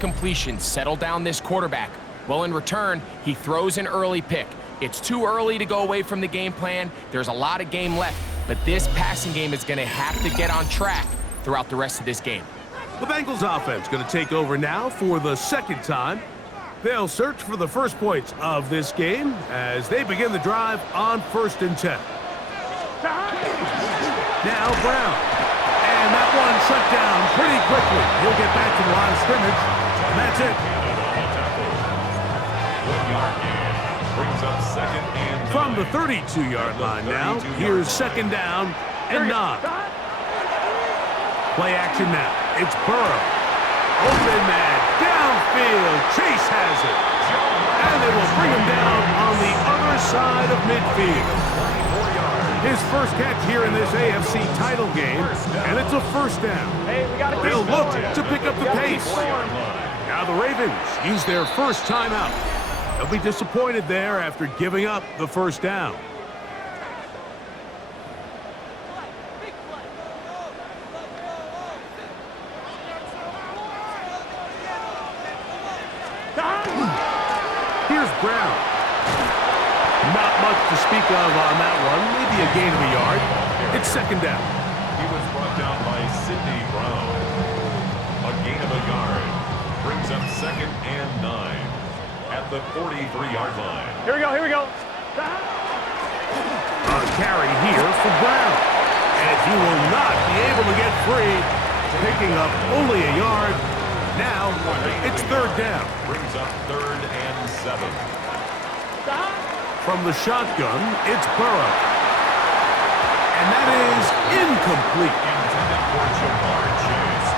completion settle down this quarterback? Well, in return, he throws an early pick. It's too early to go away from the game plan. There's a lot of game left, but this passing game is going to have to get on track throughout the rest of this game. The Bengals offense going to take over now for the second time. They'll search for the first points of this game as they begin the drive on 1st and 10. Now Brown. And that one shut down pretty quickly. He'll get back to the line of scrimmage, and that's it. From the 32-yard line now, here's 2nd down and 9. Play action now. It's Burrow. Open man, downfield. Chase has it. And they will bring him down on the other side of midfield. His first catch here in this AFC title game, and it's a 1st down. They'll look to pick up the pace. Now the Ravens use their first timeout. They'll be disappointed there after giving up the 1st down. Here's Brown. Not much to speak of on that one. Maybe a gain of a yard. It's 2nd down. He was brought down by Sidney Brown. A gain of a yard. Brings up 2nd and 9 at the 43-yard line. Here we go. A carry here for Brown. And he will not be able to get free. Picking up only a yard. Now it's 3rd down. Brings up 3rd and 7. From the shotgun, it's Burrow. And that is incomplete. Intended for Jamar Chase.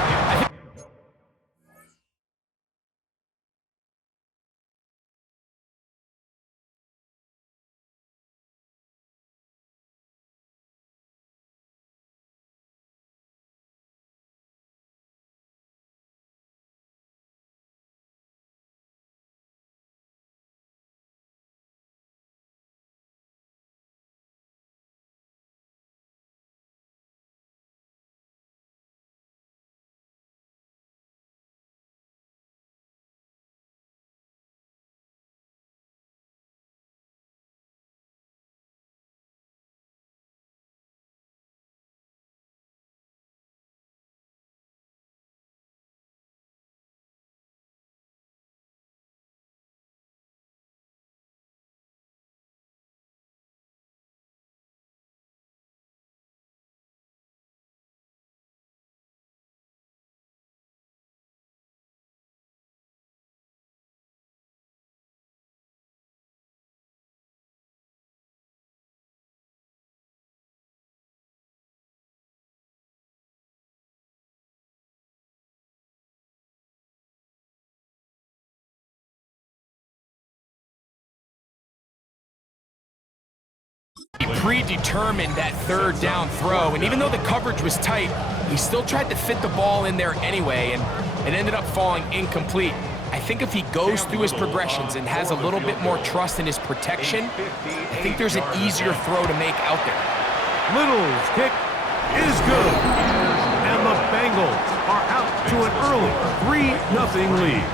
He predetermined that 3rd down throw, and even though the coverage was tight, he still tried to fit the ball in there anyway, and it ended up falling incomplete. I think if he goes through his progressions and has a little bit more trust in his protection, I think there's an easier throw to make out there. Little's kick is good. And the Bengals are out to an early 3-0 lead.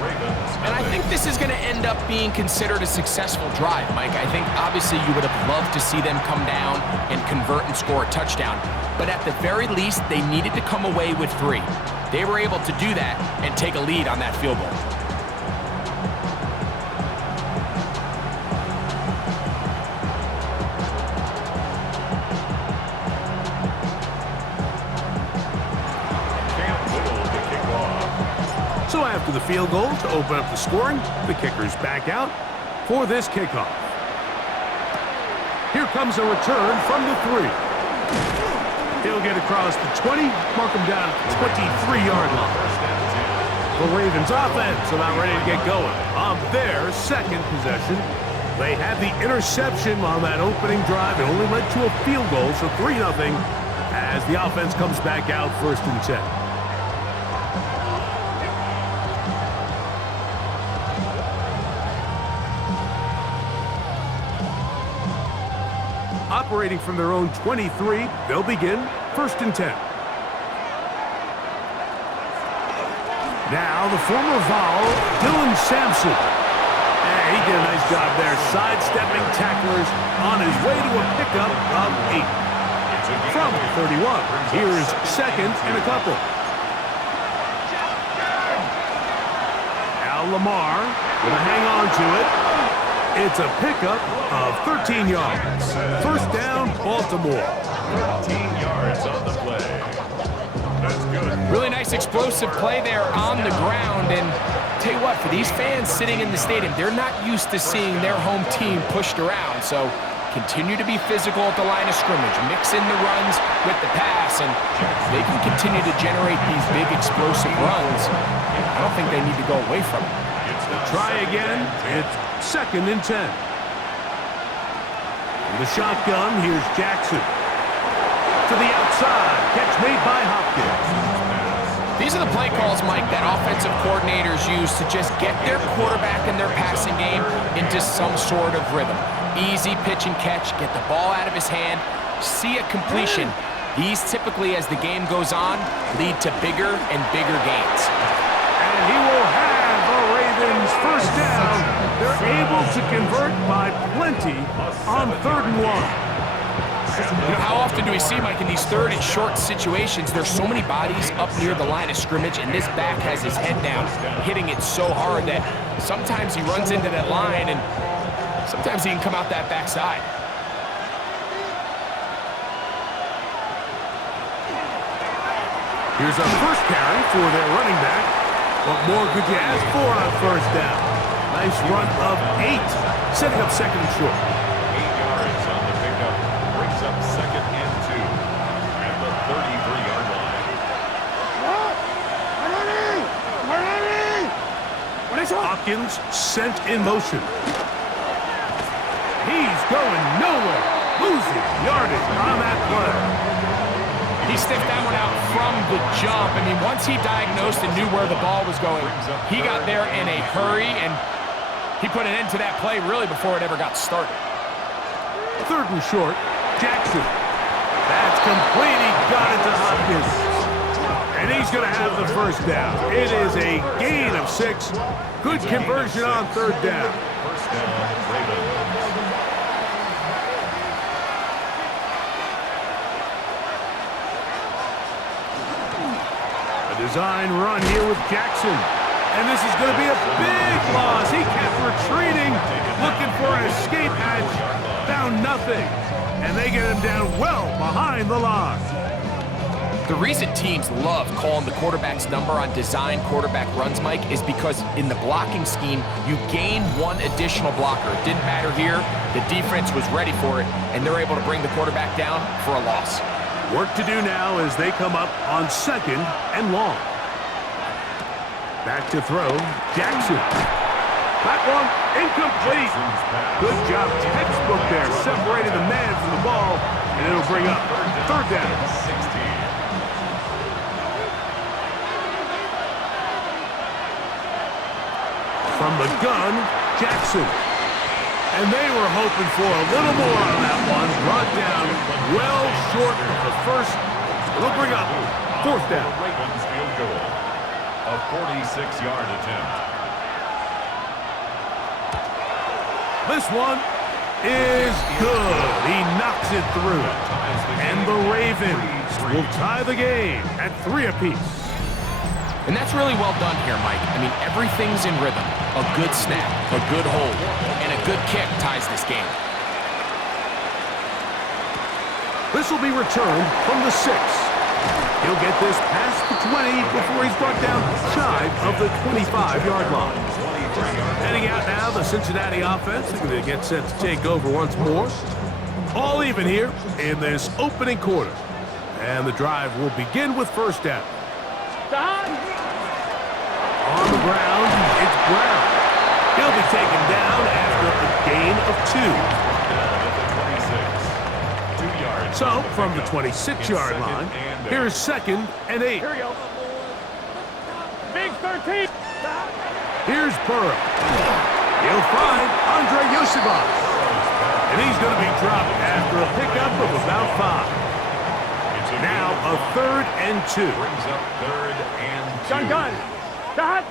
And I think this is going to end up being considered a successful drive, Mike. I think obviously you would have loved to see them come down and convert and score a touchdown. But at the very least, they needed to come away with 3. They were able to do that and take a lead on that field goal. So after the field goal to open up the scoring, the kicker's back out for this kickoff. Here comes a return from the 3. He'll get across the 20, mark him down at the 23-yard line. The Ravens offense about ready to get going on their 2nd possession. They had the interception on that opening drive. It only led to a field goal, so 3-0 as the offense comes back out 1st and 10. Operating from their own 23, they'll begin 1st and 10. Now the former Vol, Dylan Sampson. And he did a nice job there, sidestepping tacklers on his way to a pickup of 8. From 31, here's second and a couple. Now Lamar gonna hang on to it. It's a pickup of 13 yards. First down, Baltimore. 13 yards on the play. That's good. Really nice explosive play there on the ground. And tell you what, for these fans sitting in the stadium, they're not used to seeing their home team pushed around. So continue to be physical at the line of scrimmage. Mix in the runs with the pass, and they can continue to generate these big explosive runs. I don't think they need to go away from it. Try again. It's second and 10. In the shotgun, here's Jackson. To the outside. Catch made by Hopkins. These are the play calls, Mike, that offensive coordinators use to just get their quarterback and their passing game into some sort of rhythm. Easy pitch and catch, get the ball out of his hand, see a completion. These typically, as the game goes on, lead to bigger and bigger gains. And he will have the Ravens first down. They're able to convert by plenty on 3rd and 1. You know, how often do we see, Mike, in these third and short situations, there's so many bodies up near the line of scrimmage, and this back has his head down, hitting it so hard that sometimes he runs into that line, and sometimes he can come out that backside. Here's a first carry for their running back. What more could you ask for on first down? Nice run of 8, setting up second and short. 8 yards on the pickup. Brings up second and 2 at the 33-yard line. Hopkins sent in motion. He's going nowhere. Losing yardage on that play. He stiffed that one out from the jump. I mean, once he diagnosed and knew where the ball was going, he got there in a hurry, and he put an end to that play really before it ever got started. 3rd and short, Jackson. That's complete. He got it to Hopkins. And he's going to have the first down. It is a gain of 6. Good conversion on 3rd down. First down, Ravens. Design run here with Jackson. And this is going to be a big loss. He kept retreating, looking for an escape hatch. Found nothing. And they get him down well behind the line. The reason teams love calling the quarterback's number on design quarterback runs, Mike, is because in the blocking scheme, you gain one additional blocker. It didn't matter here. The defense was ready for it, and they're able to bring the quarterback down for a loss. Work to do now as they come up on 2nd and long. Back to throw, Jackson. That one incomplete. Good job, textbook there, separating the man from the ball, and it'll bring up 3rd down. 16. From the gun, Jackson. And they were hoping for a little more on that one. Brought down well short of the first. It'll bring up 4th down. Ravens field goal. A 46-yard attempt. This one is good. He knocks it through. And the Ravens will tie the game at 3 apiece. And that's really well done here, Mike. I mean, everything's in rhythm. A good snap, a good hold, and a good kick ties this game. This will be returned from the 6. He'll get this past the 20 before he's brought down shy of the 25-yard line. Heading out now, the Cincinnati offense. They're going to get set to take over once more. All even here in this opening quarter. And the drive will begin with first down. On the ground, it's Brown. He'll be taken down after a gain of 2. 2 yards. So, from the 26-yard line, here's 2nd and 8. Here we go. Big 13. Here's Burrow. He'll find Andre Yosibas. And he's going to be dropped after a pickup of about 5. Now a 3rd and 2. Brings up 3rd and 2. Gun. Dot.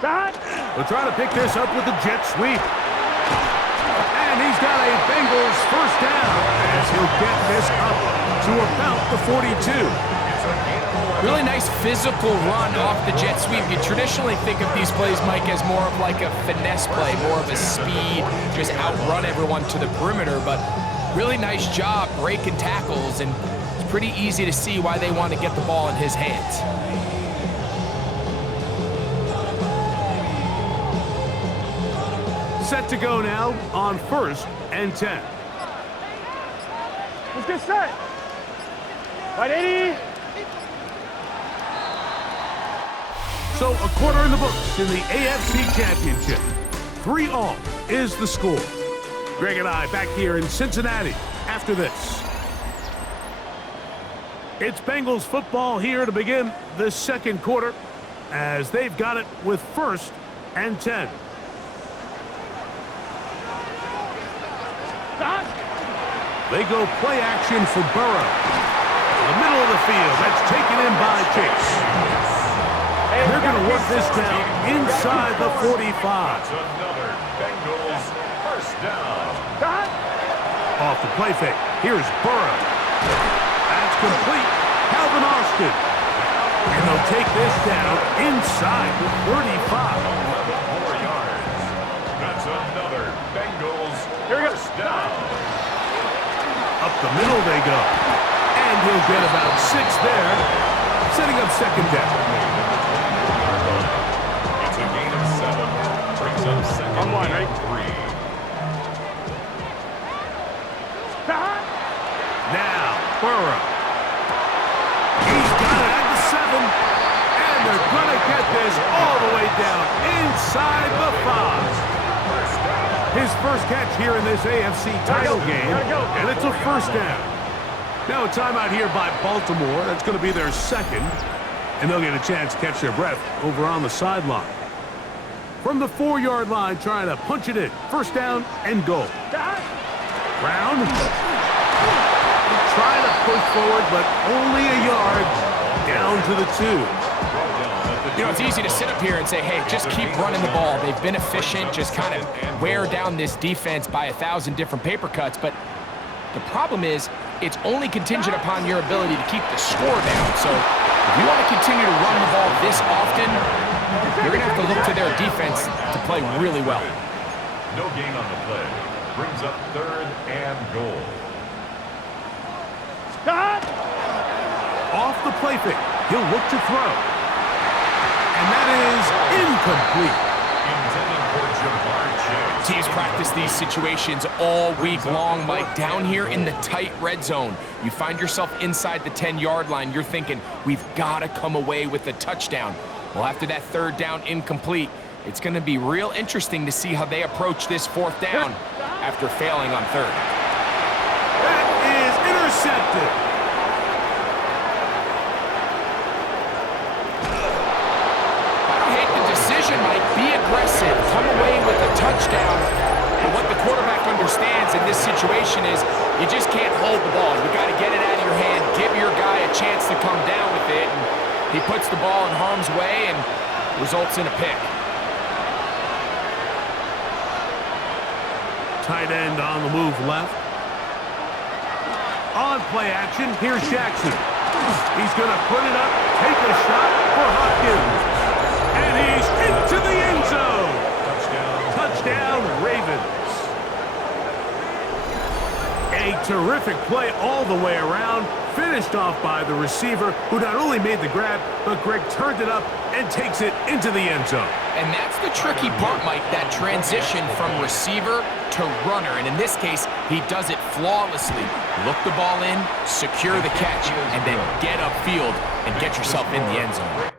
Dot. They'll try to pick this up with the jet sweep. And he's got a Bengals first down as he'll get this up to about the 42. Really nice physical run off the jet sweep. You traditionally think of these plays, Mike, as more of like a finesse play, more of a speed, just outrun everyone to the perimeter, but really nice job breaking tackles, and it's pretty easy to see why they want to get the ball in his hands. Set to go now on 1st and 10. Let's get set. Right, 80. So a quarter in the books in the AFC Championship. 3-all is the score. Greg and I back here in Cincinnati after this. It's Bengals football here to begin the second quarter as they've got it with 1st and 10. Dot. They go play action for Burrow. The middle of the field, that's taken in by Chase. And they're going to work this down inside the 45. Another Bengals first down. Dot. Off the play fake, here's Burrow. That's complete. Calvin Austin. And they'll take this down inside the 35. 11 more yards. That's another Bengals first down. Up the middle they go. And he'll get about 6 there, setting up second down. It's a gain of 7. Brings up second On one, and right? 3. Dot. Now, Burrow. He's got it at the 7. And they're going to get this all the way down inside the 5. His first catch here in this AFC title game. And it's a first down. Now a timeout here by Baltimore. That's going to be their second. And they'll get a chance to catch their breath over on the sideline. From the 4-yard line, trying to punch it in. First down and goal. Dot. Brown. Trying to push forward, but only a yard down to the 2. You know, it's easy to sit up here and say, hey, just keep running the ball. They've been efficient, just kind of wear down this defense by 1,000 different paper cuts. But the problem is, it's only contingent upon your ability to keep the score down. So if you want to continue to run the ball this often, you're going to have to look to their defense to play really well. No gain on the play. Brings up 3rd and goal. Dot. Off the play fake, he'll look to throw. And that is incomplete. Intended for Jamar Chase. Teams practice these situations all week long, Mike. Down here in the tight red zone, you find yourself inside the 10-yard line. You're thinking, we've got to come away with a touchdown. Well, after that 3rd down incomplete, it's going to be real interesting to see how they approach this 4th down after failing on 3rd. That is intercepted. Might be aggressive, come away with a touchdown. And what the quarterback understands in this situation is you just can't hold the ball. You got to get it out of your hand, give your guy a chance to come down with it. And he puts the ball in harm's way and results in a pick. Tight end on the move left. On play action, here's Jackson. He's going to put it up, take a shot for Hopkins. And he's into the end zone. Touchdown, Ravens. A terrific play all the way around. Finished off by the receiver, who not only made the grab, but Greg turned it up and takes it into the end zone. And that's the tricky part, Mike, that transition from receiver to runner. And in this case, he does it flawlessly. Look the ball in, secure the catch, and then get upfield and get yourself in the end zone.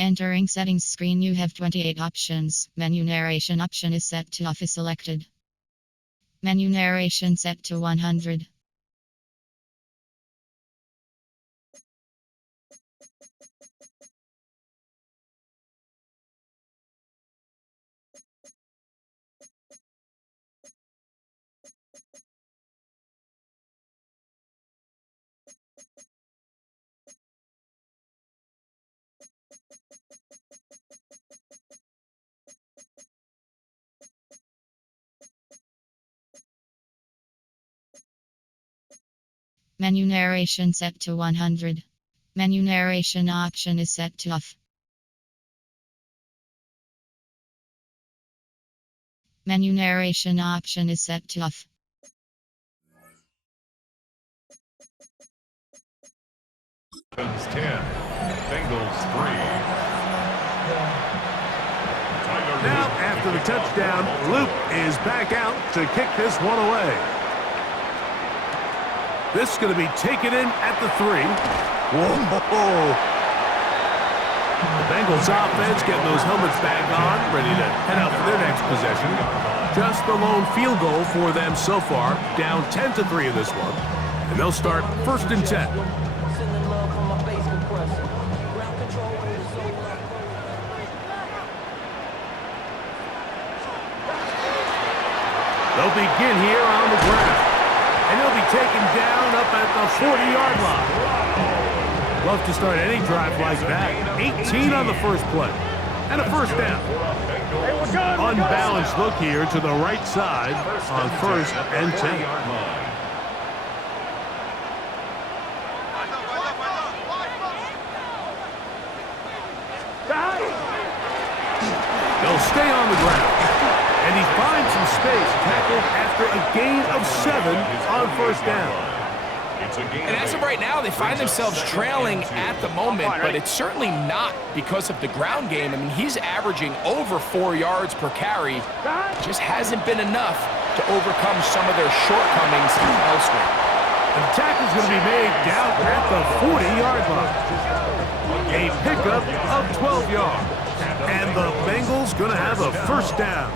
Entering settings screen, you have 28 options. Menu narration option is set to off is selected. Menu narration set to 100. Menu narration set to 100. Menu narration option is set to off. Menu narration option is set to off. Ravens 10, Bengals 3. Now, after the touchdown, Luke is back out to kick this one away. This is going to be taken in at the 3. Whoa! The Bengals offense getting those helmets back on, ready to head out for their next possession. Just the lone field goal for them so far, down 10-3 in this one. And they'll start 1st and 10. They'll begin here on the ground. And they'll be taken down up at the 40-yard line. Love to start any drive like that. 18 on the first play. And a first down. Unbalanced look here to the right side on 1st and 10. They'll stay on the ground. And he finds some space, tackled after a gain of 7 on 1st down. And as of right now, they find themselves trailing at the moment, but it's certainly not because of the ground game. I mean, he's averaging over 4 yards per carry. Just hasn't been enough to overcome some of their shortcomings elsewhere. And the tackle's going to be made down at the 40-yard line. A pickup of 12 yards. And the Bengals going to have a 1st down.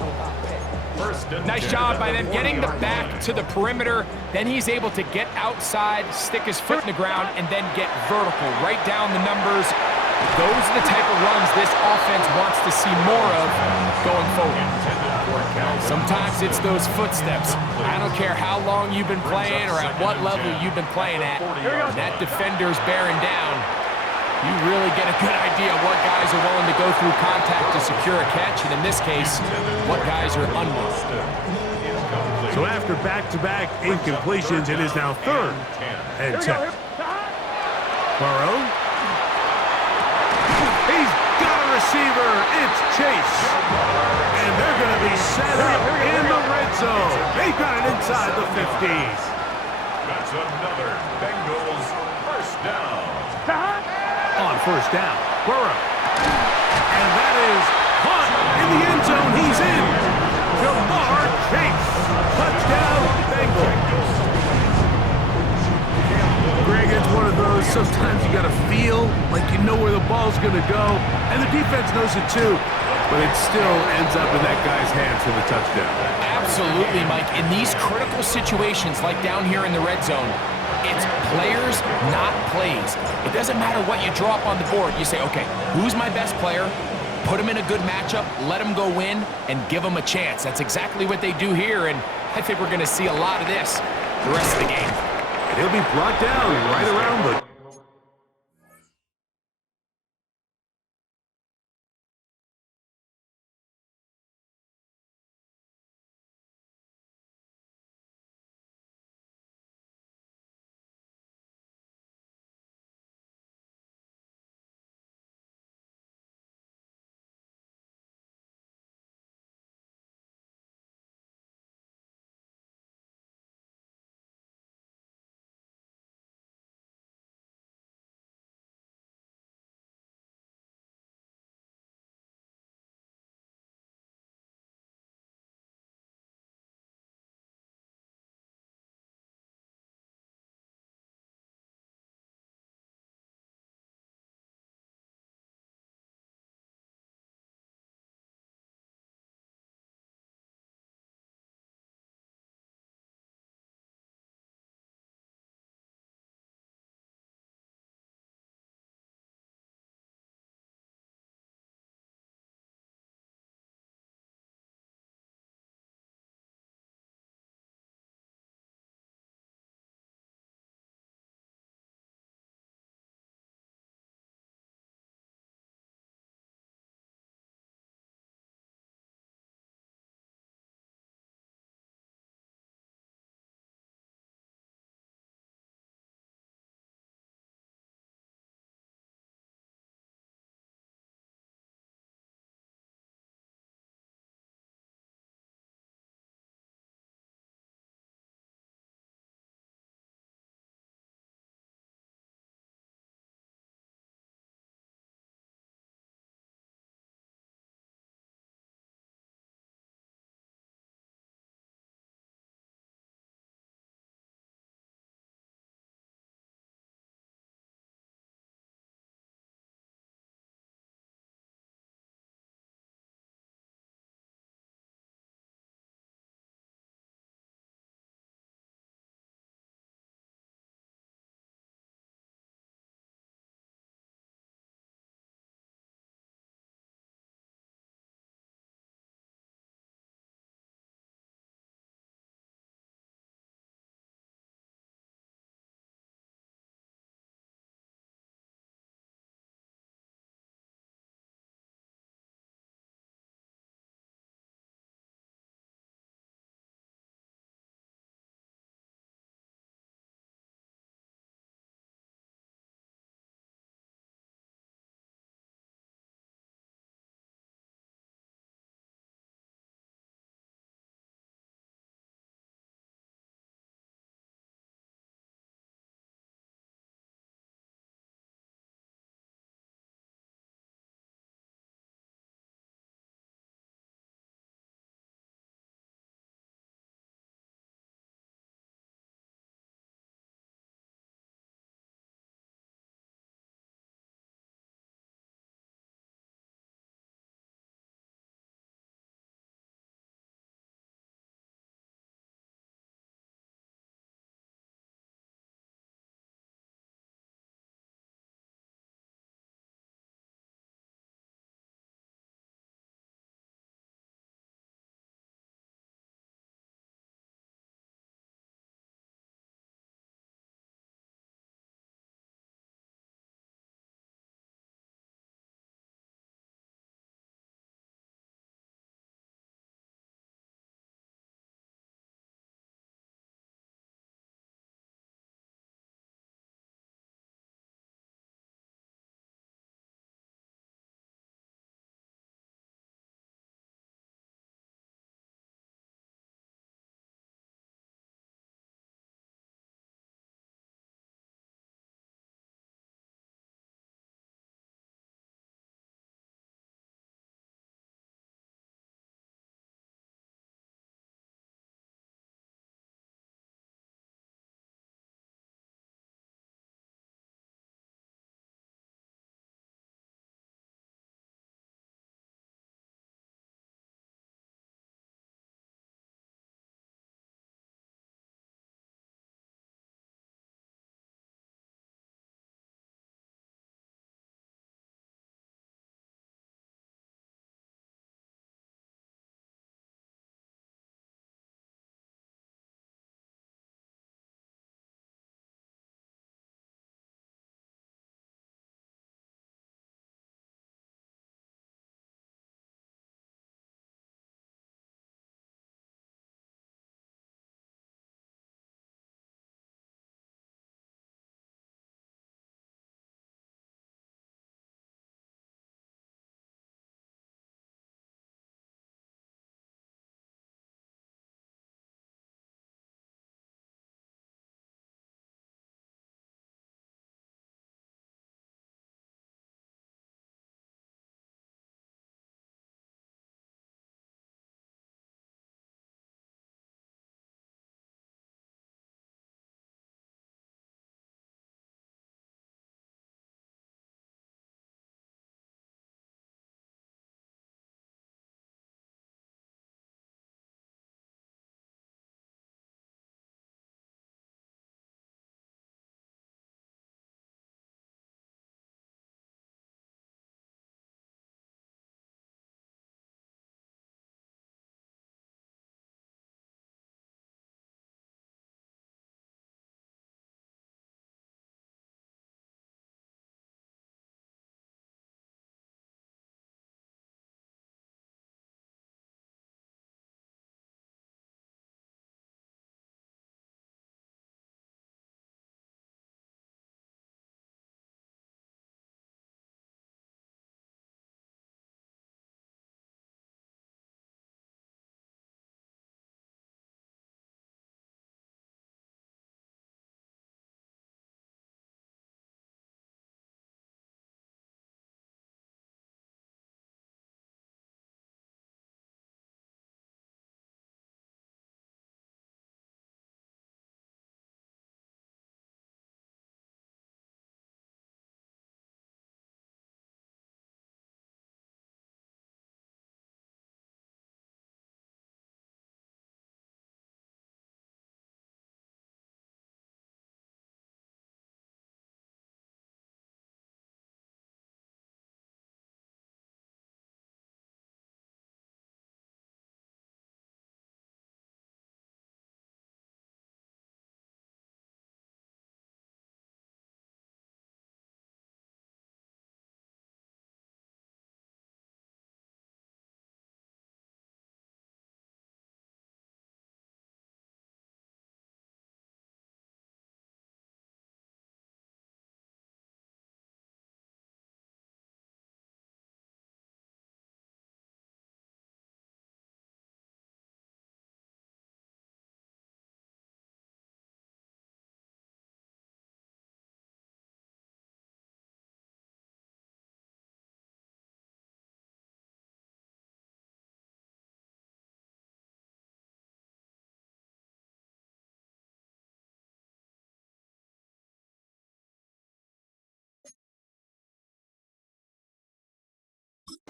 Nice job by them getting the back to the perimeter. Then he's able to get outside, stick his foot in the ground, and then get vertical. Right down the numbers. Those are the type of runs this offense wants to see more of going forward. Sometimes it's those footsteps. I don't care how long you've been playing or at what level you've been playing at. When that defender's bearing down, you really get a good idea of what guys are willing to go through contact to secure a catch, and in this case, what guys are under. So after back-to-back incompletions, it is now 3rd and 10. Burrow. He's got a receiver. It's Chase. And they're going to be set up in the red zone. They've got it inside the 50s. That's another Bengals 1st down. On 1st down, Burrow. And that is caught in the end zone. He's in. Jamar Chase. Touchdown, Bengals. Greg, it's one of those, sometimes you got to feel like you know where the ball's going to go, and the defense knows it too, but it still ends up in that guy's hands for the touchdown. Absolutely, Mike. In these critical situations, like down here in the red zone, it's players, not plays. It doesn't matter what you draw up on the board. You say, okay, who's my best player? Put him in a good matchup, let him go win, and give him a chance. That's exactly what they do here, and I think we're going to see a lot of this the rest of the game. And he'll be brought down right around the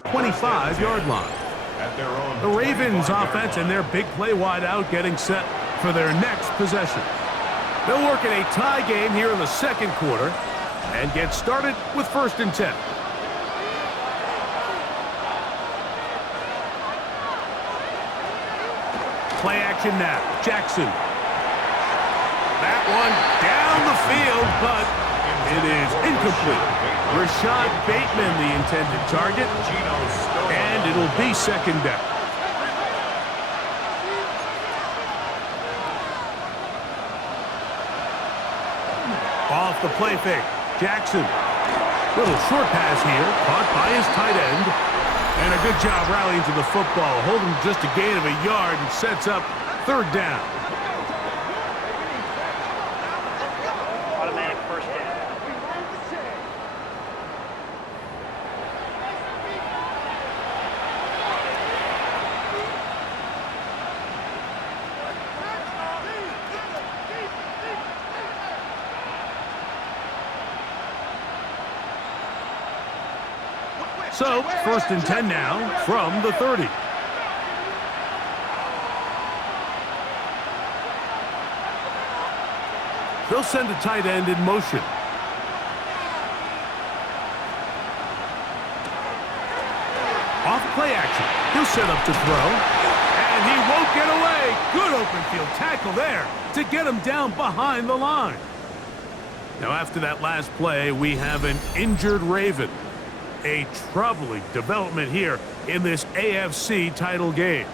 25-yard line. At their own The Ravens 25-yard offense line. and their big play wideout getting set for their next possession. They'll work in a tie game here in the second quarter and get started with 1st and 10. Play action now. Jackson. That one down the field, but it is incomplete. Rashad Bateman, the intended target, and it'll be 2nd down. Off the play fake. Jackson. Little short pass here, caught by his tight end. And a good job rallying to the football. Holding just a gain of a yard and sets up 3rd down. Automatic first down. So, 1st and 10 now from the 30. They'll send a tight end in motion. Off play action. He'll set up to throw. And he won't get away. Good open field tackle there to get him down behind the line. Now, after that last play, we have an injured Raven. A troubling development here in this AFC title game.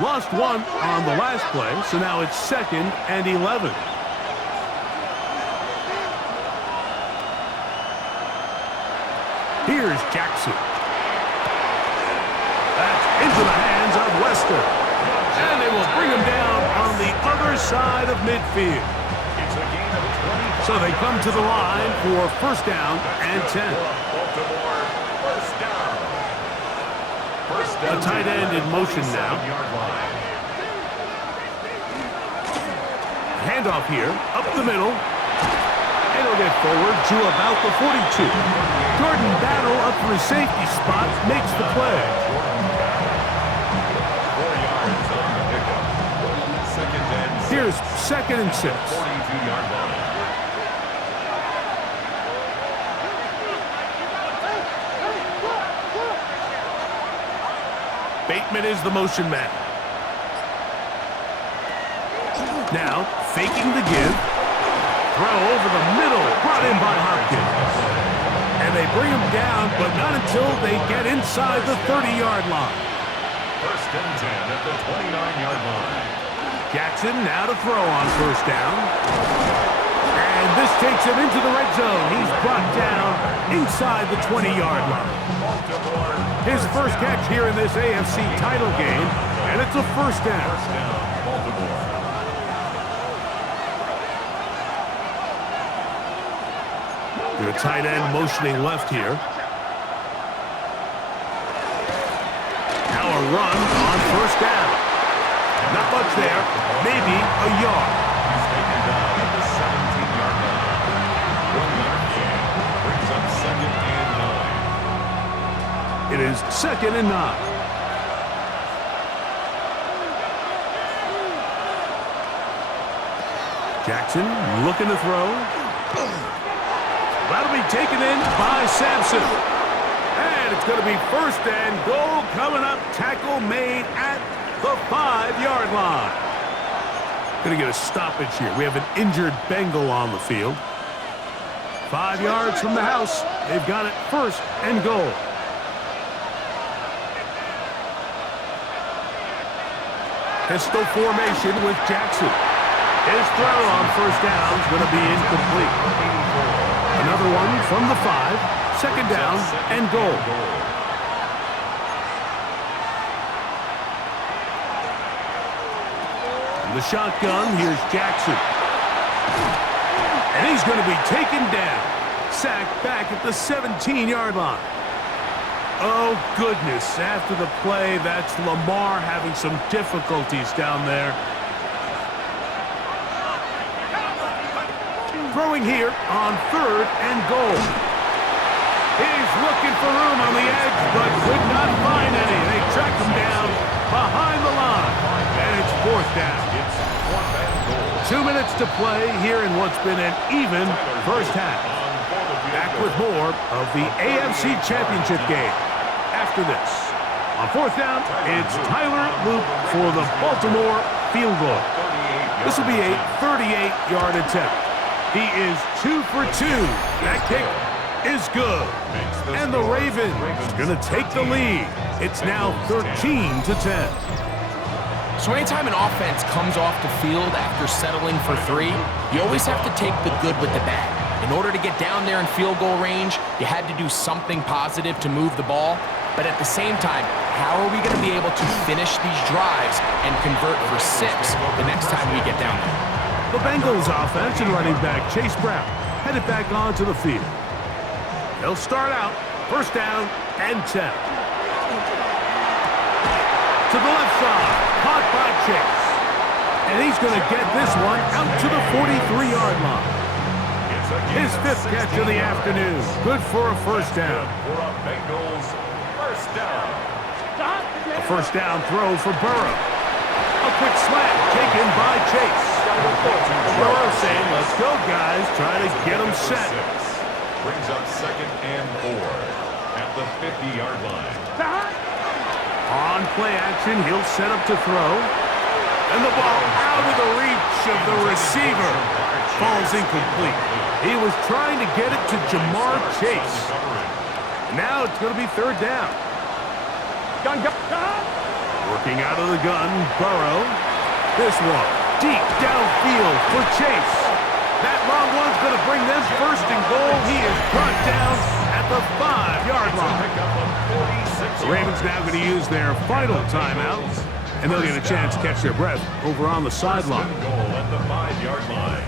Lost one on the last play, so now it's 2nd and 11. Here's Jackson. That's into the hands of Wester. And they will bring him down on the other side of midfield. It's a gain of 20. So they come to the line for 1st down and 10. Baltimore, 1st down. A tight end in motion now. Handoff here, up the middle. And he'll get forward to about the 42. Jordan Battle up for his safety spot, makes the play. 4 yards on the pickup. 2nd and 6. Here's 2nd and 6. 42-yard line. Bateman is the motion man. Now, faking the give. Throw over the middle, brought in by Hopkins. And they bring him down, but not until they get inside the 30-yard line. 1st and 10 at the 29-yard line. Jackson now to throw on 1st down. And this takes him into the red zone. He's brought down inside the 20-yard line. His first catch here in this AFC title game, and it's a 1st down. 1st down, Baltimore. The tight end motioning left here. Now a run on 1st down. Not much there, maybe a yard. He's taken down at the 17-yard line. 1-yard gain brings up 2nd and 9. It is 2nd and 9. Jackson looking to throw. That'll be taken in by Sampson. And it's going to be 1st and goal coming up. Tackle made at the 5-yard line. Going to get a stoppage here. We have an injured Bengal on the field. 5 yards from the house. They've got it 1st and goal. Pistol formation with Jackson. His throw on 1st down is going to be incomplete. Another one from the 5. 2nd down and goal. In the shotgun, here's Jackson. And he's going to be taken down. Sacked back at the 17-yard line. Oh, goodness. After the play, that's Lamar having some difficulties down there. Throwing here on 3rd and goal. He's looking for room on the edge, but could not find any. They track him down behind the line, and it's 4th down. 2 minutes to play here in what's been an even first half. Back with more of the AFC Championship game after this. On 4th down, it's Tyler Loop for the Baltimore field goal. This will be a 38-yard attempt. He is 2 for 2. That kick is good. And the Ravens going to take the lead. It's now 13-10. So anytime an offense comes off the field after settling for 3, you always have to take the good with the bad. In order to get down there in field goal range, you had to do something positive to move the ball. But at the same time, how are we going to be able to finish these drives and convert for 6 the next time we get down there? The Bengals offense and running back Chase Brown headed back onto the field. They'll start out 1st down and 10. To the left side, caught by Chase. And he's going to get this one out to the 43-yard line. His 5th catch of the afternoon. Good for a 1st down. A 1st down throw for Burrow. A quick slant taken by Chase. Burrow saying, let's go, guys. Trying to get him set. Brings up 2nd and 4 at the 50-yard line. On play action, he'll set up to throw. And the ball out of the reach of the receiver. Falls incomplete. He was trying to get it to Jamar Chase. And now it's going to be 3rd down. Working out of the gun, Burrow. This one, deep downfield for Chase. That long one's going to bring them 1st and goal. He is brought down at the 5-yard line. The Ravens now going to use their final timeout, and they'll get a chance to catch their breath over on the sideline. Goal at the 5-yard line.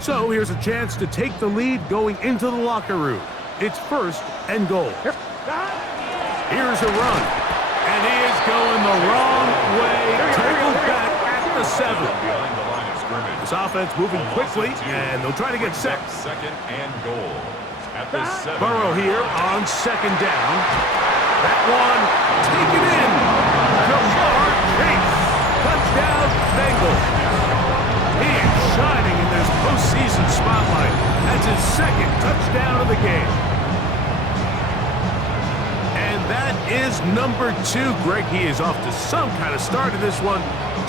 So here's a chance to take the lead going into the locker room. It's 1st and goal. Here's a run. And he is going the wrong way. Tackled back at the 7. This offense moving quickly, and they'll try to get set. 2nd and goal at the 7. Burrow here on 2nd down. That one taken in. Jamar Chase. Touchdown, Bengals. He is shining in this postseason spotlight. That's his 2nd touchdown of the game. And that is number 2. Greg, he is off to some kind of start in this one.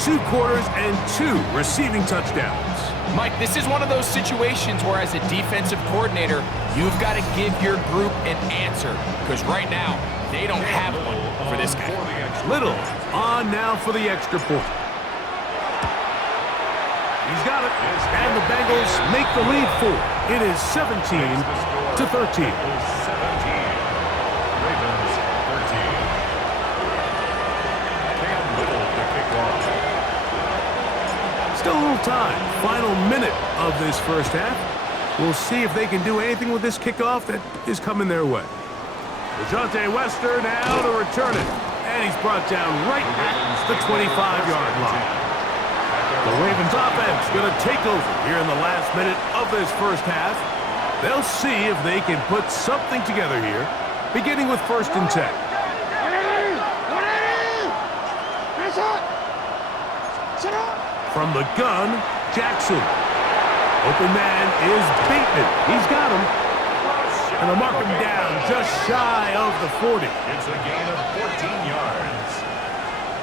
2 quarters and 2 receiving touchdowns. Mike, this is one of those situations where as a defensive coordinator, you've got to give your group an answer. Because right now, they don't have one for this guy. Little on now for the extra point. He's got it. And the Bengals make the lead 4. It is 17-13. Still a little time. Final minute of this first half. We'll see if they can do anything with this kickoff that is coming their way. DeJounte Wester now to return it. And he's brought down right at the 25-yard line. The Ravens offense going to take over here in the last minute of this first half. They'll see if they can put something together here, beginning with 1st and 10. From the gun, Jackson. Open man is Bateman. He's got him. And they'll mark him down just shy of the 40. It's a gain of 14 yards.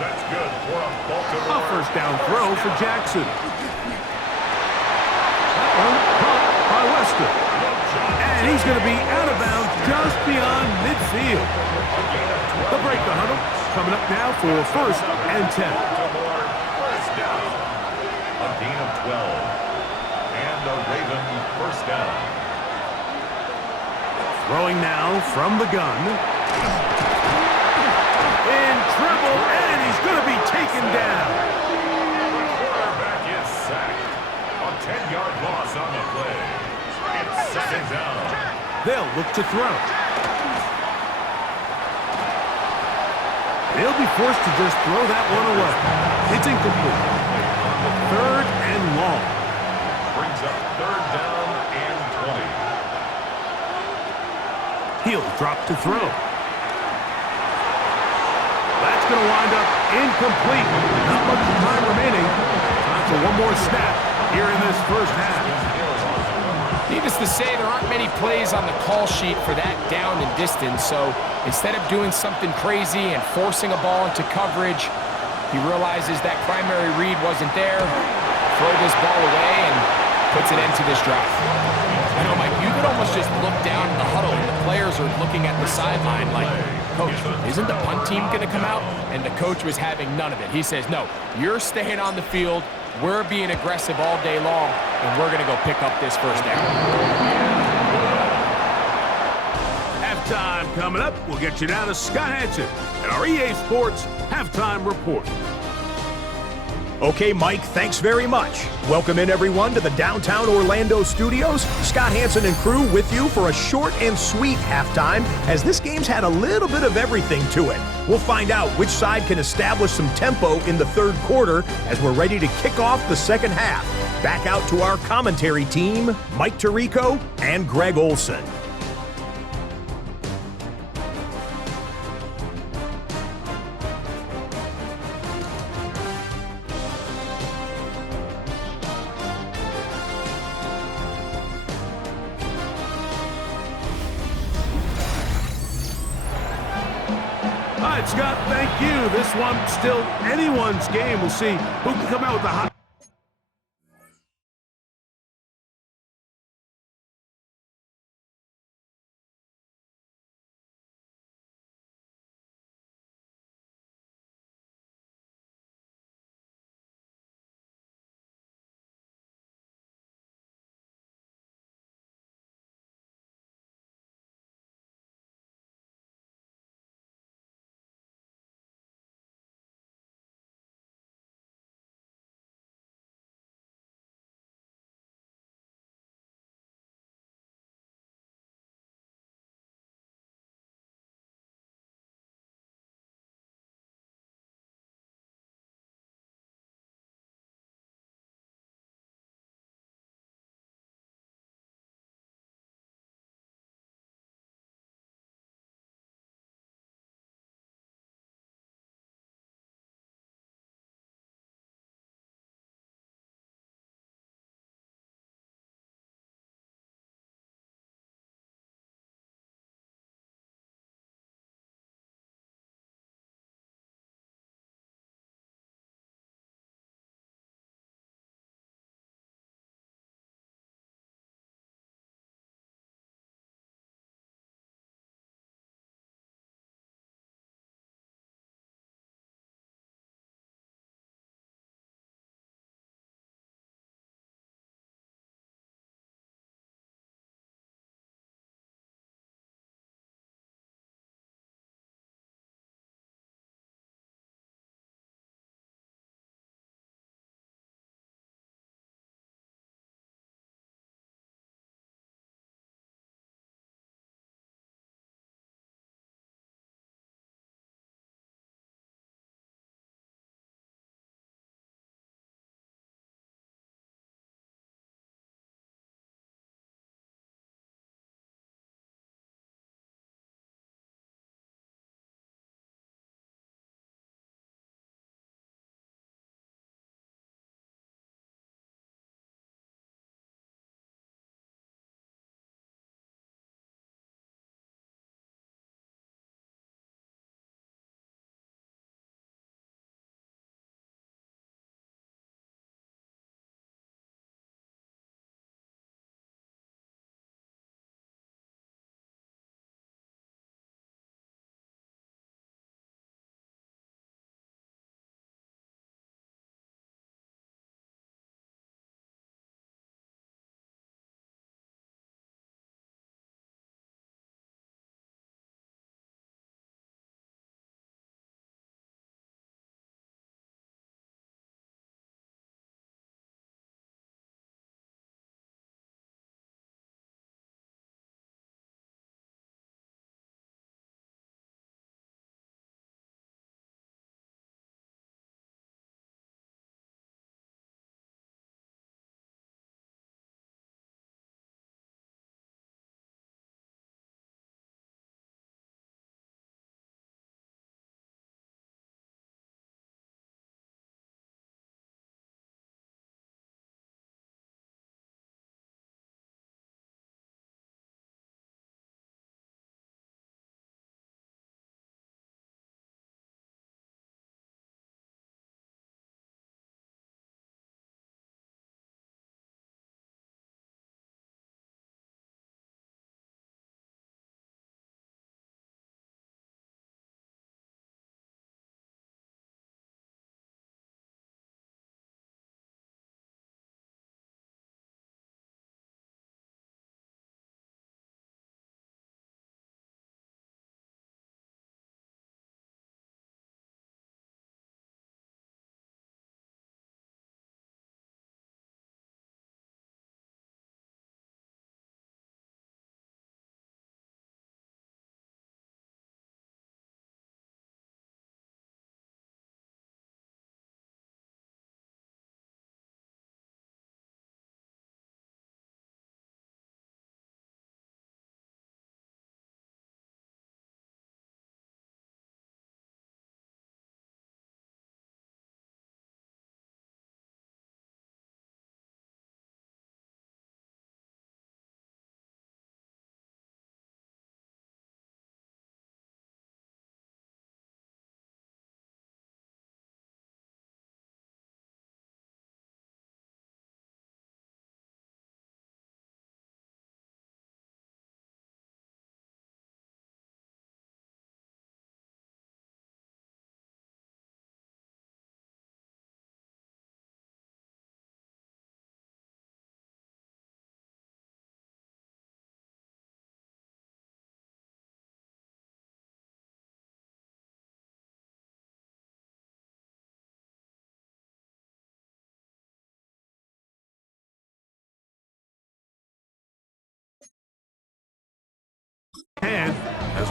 That's good for a Baltimore. A 1st down throw for Jackson. That one caught by Wester. And he's going to be out of bounds just beyond midfield. They'll break the huddle. Coming up now for 1st and 10. Baltimore 1st down. A gain of 12. And a Raven 1st down. Throwing now from the gun. In trouble, and he's going to be taken down. The quarterback is sacked. A 10-yard loss on the play. It's 2nd down. They'll look to throw. They'll be forced to just throw that one away. It's incomplete. Third and long. Brings up third down and 20. He'll drop to throw. That's going to wind up incomplete. Not much time remaining. Time for one more snap here in this first half. Needless to say, there aren't many plays on the call sheet for that down and distance, so instead of doing something crazy and forcing a ball into coverage, he realizes that primary read wasn't there, throw this ball away, and puts an end to this drive. I know, Mike, you could almost just look down in the huddle, and the players are looking at the sideline like, Coach, isn't the punt team going to come out? And the coach was having none of it. He says, no, you're staying on the field. We're being aggressive all day long, and we're going to go pick up this first down. Halftime coming up. We'll get you down to Scott Hanson and our EA Sports Halftime Report. Okay, Mike, thanks very much. Welcome in, everyone, to the downtown Orlando studios. Scott Hanson and crew with you for a short and sweet halftime, as this game's had a little bit of everything to it. We'll find out which side can establish some tempo in the third quarter as we're ready to kick off the second half. Back out to our commentary team, Mike Tirico and Greg Olson. All right, Scott, thank you. This one still anyone's game. We'll see who can come out with the hot.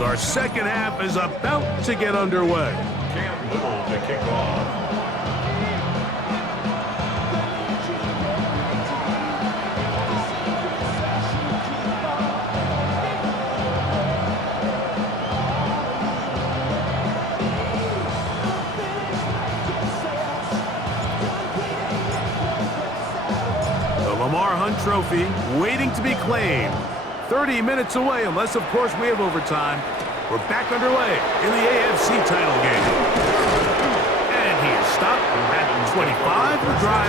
Our second half is about to get underway. Cam Little to kick off. The Lamar Hunt Trophy waiting to be claimed. 30 minutes away, unless, of course, we have overtime. We're back underway in the AFC title game. And he is stopped at 25. The drive